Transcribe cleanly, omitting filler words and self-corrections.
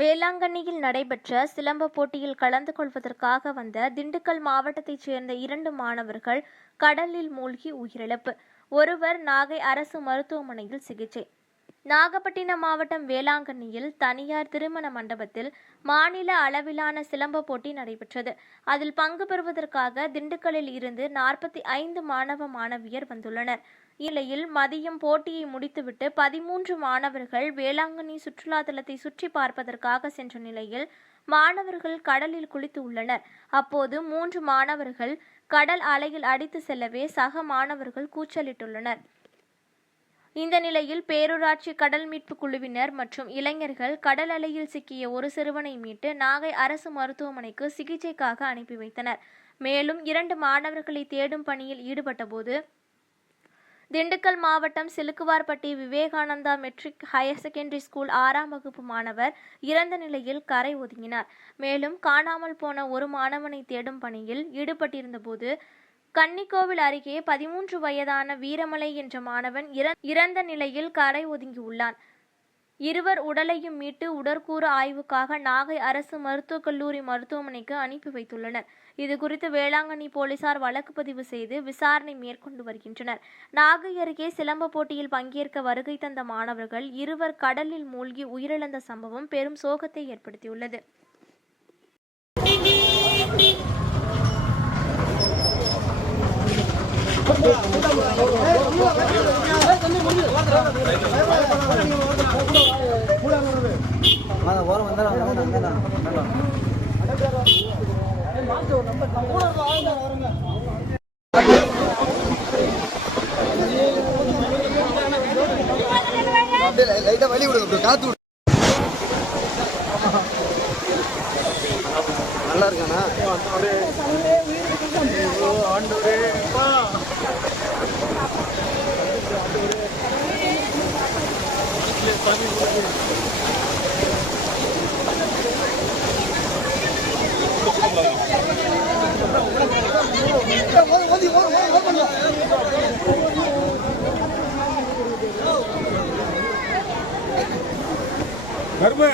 வேளாங்கண்ணியில் நடைபெற்ற சிலம்ப போட்டியில் கலந்து கொள்வதற்காக வந்த திண்டுக்கல் மாவட்டத்தைச் சேர்ந்த 2 மாணவர்கள் கடலில் மூழ்கி உயிரிழப்பு. ஒருவர் நாகை அரசு மருத்துவமனையில் சிகிச்சை. நாகப்பட்டினம் மாவட்டம் வேளாங்கண்ணியில் தனியார் திருமண மண்டபத்தில் மாநில அளவிலான சிலம்ப போட்டி நடைபெற்றது. அதில் பங்கு பெறுவதற்காக திண்டுக்கல்லில் இருந்து 45 மாணவ மாணவியர் வந்துள்ளனர். இந்நிலையில் மதியம் போட்டியை முடித்துவிட்டு 13 மாணவர்கள் வேளாங்கண்ணி சுற்றுலா தலத்தை சுற்றி பார்ப்பதற்காக சென்ற நிலையில் மாணவர்கள் கடலில் குளித்து உள்ளனர். அப்போது 3 மாணவர்கள் கடல் அலையில் அடித்து செல்லவே சக மாணவர்கள் கூச்சலிட்டுள்ளனர். இந்த நிலையில் பேரூராட்சி கடல் மீட்பு குழுவினர் மற்றும் இளைஞர்கள் கடல் அலையில் சிக்கிய ஒரு சிறுவனை மீட்டு நாகை அரசு மருத்துவமனைக்கு சிகிச்சைக்காக அனுப்பி வைத்தனர். மேலும் 2 மாணவர்களை தேடும் பணியில் ஈடுபட்டபோது திண்டுக்கல் மாவட்டம் Silukkuvarpatti Vivekananda matric higher secondary school 6ஆம் வகுப்பு மாணவர் இறந்த நிலையில் கரை ஒதுங்கினார். மேலும் காணாமல் போன ஒரு மாணவனை தேடும் பணியில் ஈடுபட்டிருந்தபோது கன்னிக்கோவில் அருகே 13 வயதான வீரமலை என்ற மாணவன் இறந்த நிலையில் கரை ஒதுங்கியுள்ளான். இருவர் உடலையும் மீட்டு உடற்கூறு ஆய்வுக்காக நாகை அரசு மருத்துவக் கல்லூரி மருத்துவமனைக்கு அனுப்பி வைத்துள்ளனர். இதுகுறித்து வேளாங்கண்ணி போலீசார் வழக்கு பதிவு செய்து விசாரணை மேற்கொண்டு வருகின்றனர். நாகை அருகே சிலம்ப போட்டியில் பங்கேற்க வருகை தந்த மாணவர்கள் இருவர் கடலில் மூழ்கி உயிரிழந்த சம்பவம் பெரும் சோகத்தை ஏற்படுத்தியுள்ளது. லைட்டா வலி விடுங்க, காத்து நல்லா இருக்கானா? கர்ம